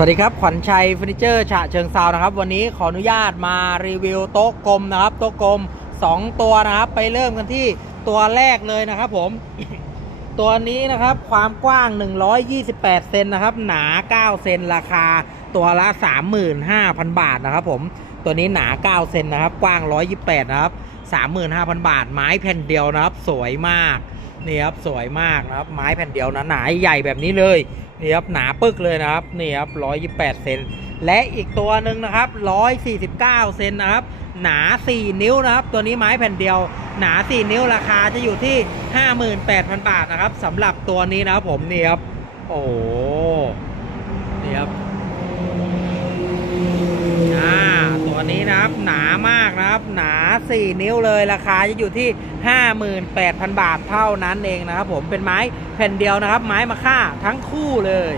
สวัสดีครับ ขวัญชัยเฟอร์นิเจอร์ฉะเชิงเซานะครับ วันนี้ขออนุญาตมารีวิวโต๊ะกลมนะครับ โต๊ะกลม 2 ตัวนะครับ ไปเริ่มกันที่ตัวแรกเลยนะครับผม ตัวนี้นะครับความกว้าง 128 เซนนะครับ หนา 9 เซนราคาตัวละ 35,000 บาทนะครับผม ตัวนี้หนา 9 เซนนะครับ กว้าง 128 นะครับ 35,000 บาท ไม้แผ่นเดียวนะครับ สวยมาก นี่ครับ สวยมากนะครับ ไม้แผ่นเดียวนะหนาใหญ่แบบนี้เลย นี่ครับหนาปึกเลยนะครับนี่ครับ128เซนและอีกตัวหนึ่งนะครับ149เซนนะครับ หนา4นิ้วนะครับ ตัวนี้ไม้แผ่นเดียว หนา4นิ้วราคาจะอยู่ที่58,000บาทนะครับสำหรับตัวนี้นะครับผมนี่ครับโอ้โหนี่ครับ อ่าตัวนี้ นะครับ หนามากนะครับ หนา 4 นิ้วเลยราคาจะอยู่ที่ 58,000 บาทเท่านั้นเองนะครับ ผมเป็นไม้แผ่นเดียวนะครับ ไม้มาค่าทั้งคู่เลย